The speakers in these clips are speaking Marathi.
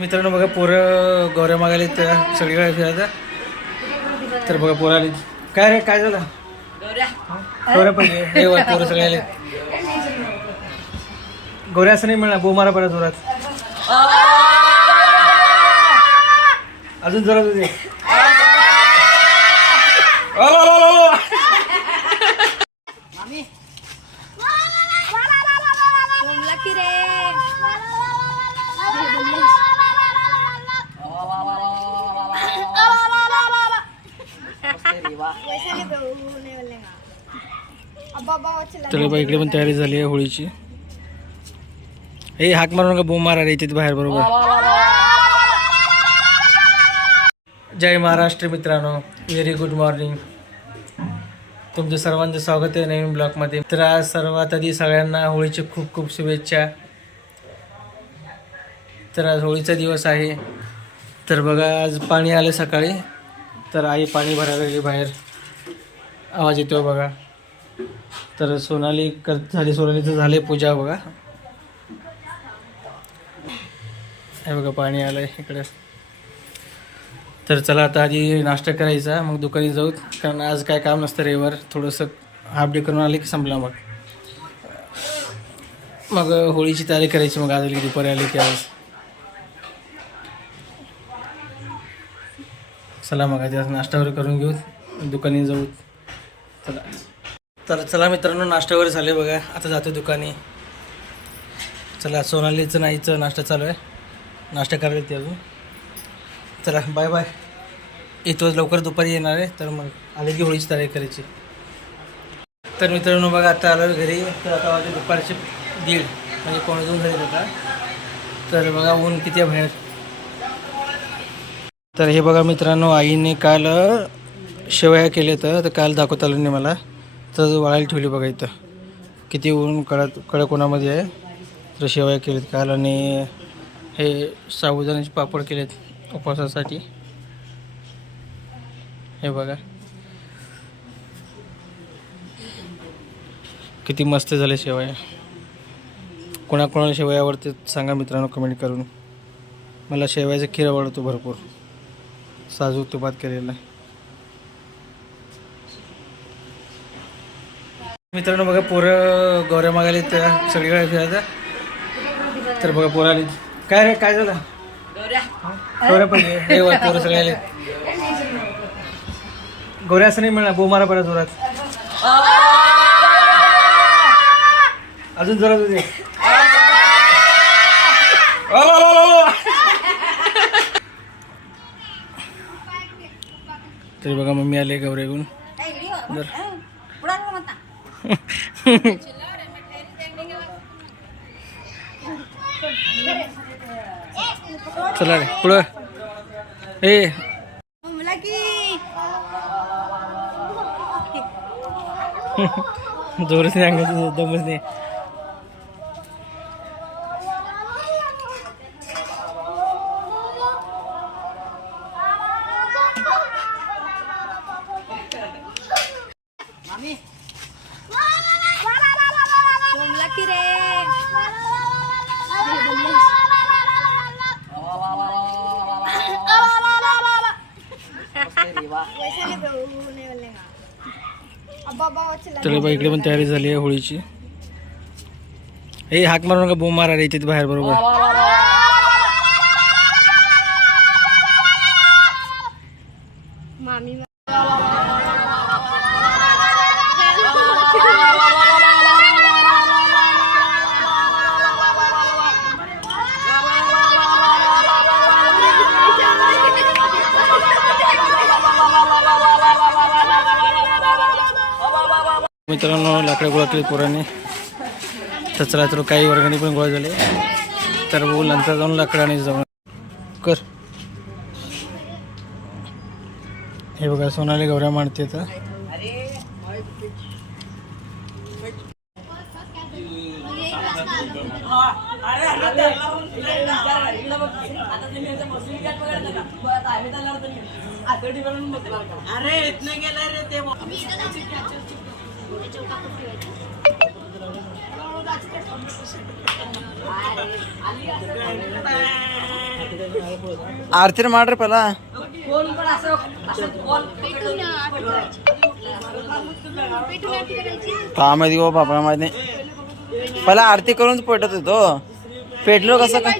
मित्रांनो बघा पोरं गौऱ्या मागायला येत सगळीकडे फिरायचं तर बघा पोरं आली काय रे काय झालं? गौऱ्या. हे वा, पोरं सगळे आले गौऱ्या असं नाही मिळणार बो मारा पडा जोरात. अजून जोरात होते. रे. तर बघा इकडे पण तयारी झाली आहे होळीची. हे हाक मारू नका बोम मारा रे इथे बाहेर बरोबर. जय महाराष्ट्र मित्रांनो व्हेरी गुड मॉर्निंग तुमचं सर्वांचं स्वागत आहे नवीन ब्लॉगमध्ये. तर आज सर्वात आधी सगळ्यांना होळीची खूप खूप शुभेच्छा. तर आज होळीचा दिवस आहे. तर बघा आज पाणी आलं सकाळी. तर आई पाणी भरायला गेली बाहेर. आवाज येतो बघा. तर सोनाली कर झाली सोनालीचं झाले पूजा बघा. हे बघा पाणी आलं आहे इकडे. तर चला आता आधी नाश्ता करायचा मग दुकानी जाऊ. कारण आज काय काम नसतं रविवार. थोडंसं हाफ डे करून आले की संपला मग. मग होळीची तयारी करायची मग आज आली की दुपारी आली की आज. चला मग आधी आज नाश्ता वगैरे करून घेऊ दुकानी जाऊ. चला. तर चला मित्रांनो नाश्ता वगैरे झाले बघा. आता जातो दुकानी. चला सोनालीचं नाहीचं नाश्ता चालू आहे. नाश्ता करायला येते अजून. चला बाय बाय येतो लवकर दुपारी येणार आहे. तर मग आले की होळीची तयारी करायची. तर मित्रांनो बघा आता आलो घरी. तर आता वाजले दुपारचे दीड. म्हणजे कोणी दोन झाले होता तर बघा ऊन किती आहे बाहेर. तर हे बघा मित्रांनो आईने काल शेवया केल्या तर काल दाखवत आलं नाही मला. तर वाळायला ठेवली बघा इथं. किती ऊन कडक कडक उन्हामध्ये आहे. तर शेवया केलेत काल आणि हे साबुदाण्याचे पापड केलेत उपवासासाठी. हे बघा. किती मस्त झाले शेवया. कोणाकोणाला शेवया आवडते सांगा मित्रांनो कमेंट करून. मला शेवयाचा खीर आवडतो भरपूर. साजूक तुपात केलेला मित्रांनो बघा पोरं गौऱ्या मागायला येत सगळीकडे फिरायचं तर बघा पोरं आली. काय रे काय झालं? गौऱ्या. पाहिजे हे वा, पोरं सगळे आले गौऱ्या असं नाही मिळणार. बो मारा पडा जोरात. अजून जोरात होते. तरी बघा मम्मी आले गौऱ्या घेऊन चला रे पुढं. ए. जोरच नाही अंगात दमच नाही जमला की रे चला बा इकडे पण तयारी झाली आहे होळीची. हे हाक मारू नका बोंब मारा इथे बाहेर बरोबर. मामी मित्रांनो लाकडं गोळा केली पोराने. तचरा तर काही वर्गाने पण गोळा झाले. तर बोल नंतर जाऊन लाकडं आणि जाऊन. कर. हे बघा सोनाली गौऱ्या मांडते तर अरे इथनं गेलं रे ते. आरती करायची का माहिती गो बापा माहिती नाही पहिला आरती करूनच पेटत होतो पेटलो कसं काय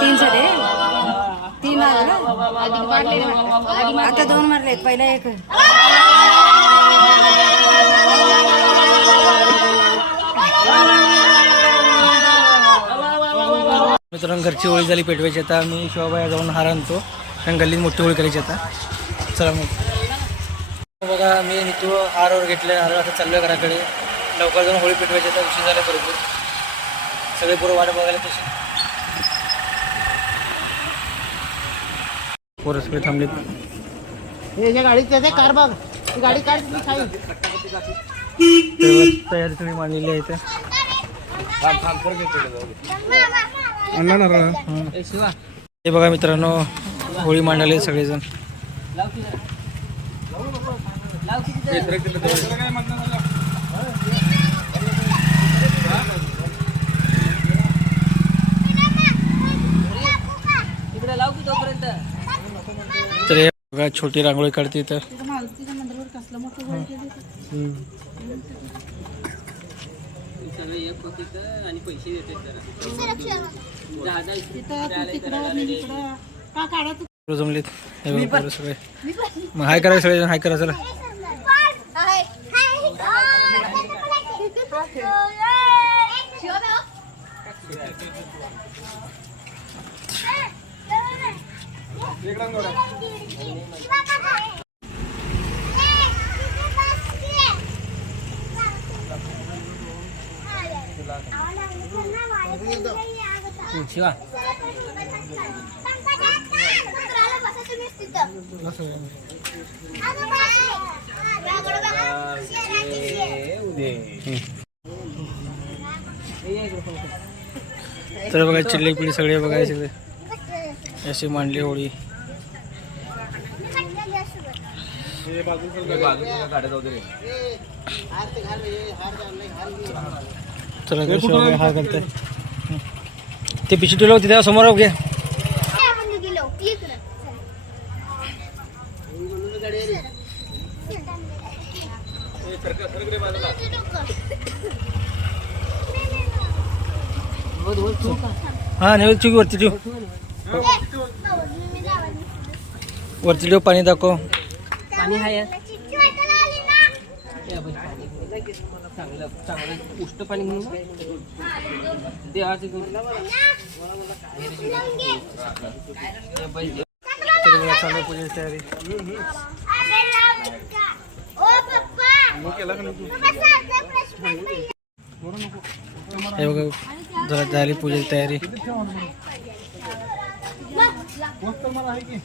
तीन झाले. तीन मारले मारले मारले. आता दोन मारलेत पहिला एक. मित्रांनो घरची होळी झाली पेटवायची. आता मी शिवाबाया जाऊन हार आणतो कारण गल्लीत मोठी होळी करायची आता. चला मग. बघा मी नितू हारवर घेतले. हार आता चाललो घराकडे. लवकर जाऊन होळी पेटवायची. आता उशीर झाला बरोबर सगळे पोरं वाट बघायला तशी पोरं सगळे थांबलेत. गाडी त्याचे कार बघ. गाडी काढ तेव्हा तयारी सगळी मांडलेली आहे इथे. हे. बघा मित्रांनो होळी मांडाले सगळेजण. बघा छोटी रांगोळी काढते तर. जमलेत हे सगळे. मग हाय करा सगळे हाय करा चला. शिवा. तर बघा चिल्ली पिढी सगळे बघा सगळे. अशी मांडली होळी. चला तर शिवाबाई हा करताय ते पिशी तुला तिथे समोर घे. हा नेवल चुकी वरती ठेव. वरती ठेव पाणी दाखव. पाणी आहे. चांगलं चांगलं. उष्ट पाणी म्हणून आहे पूजेची तयारी हे बघा जरा झाली पूजेची तयारी. शांत बुमला की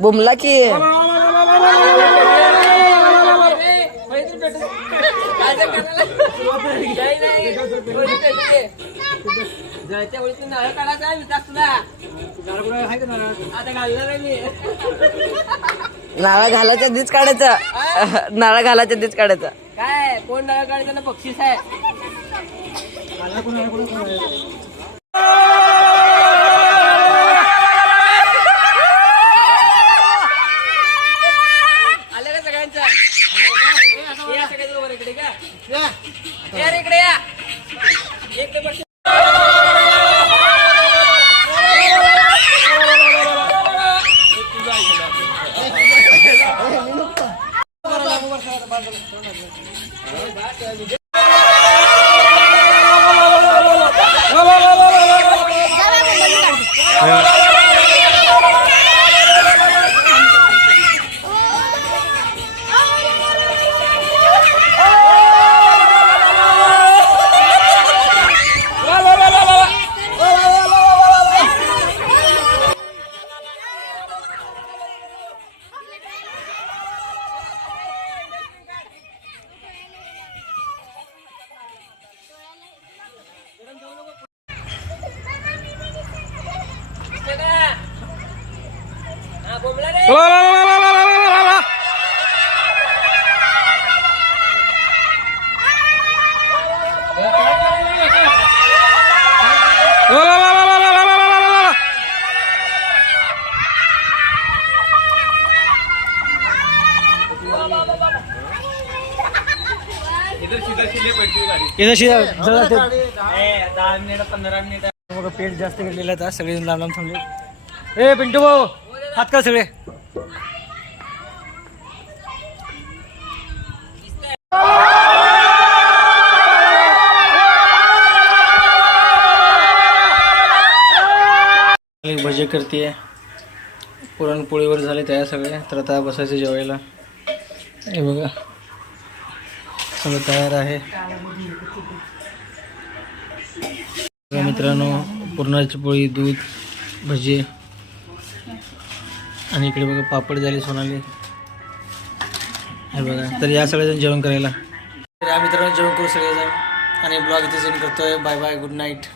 बुमला मी नाळा घालायच्या आधीच काढायचं. नाळा घालायच्या आधीच काढायचं. काय? कोण नाळा काढायचं ना बक्षीस आहे पेट जास्त घेतलेला आहे सगळे लांब लांब थांबले ए पिंटू भाऊ हात का सगळे भजे करते. आहे पुरणपोळीवर झाले तयार सगळे. तर आता बसायचं जेवायला. हे बघा. सगळं तयार आहे. मित्रांनो पुरणाची पोळी दूध भजी. आणि इकडे बघा पापड झाले सोनाली. हे बघा. तर या सगळेजण जेवण करायला. तर या मित्रांनो जेवण करू सगळेजण. आणि ब्लॉग इथे सेंड करतोय. Bye bye good night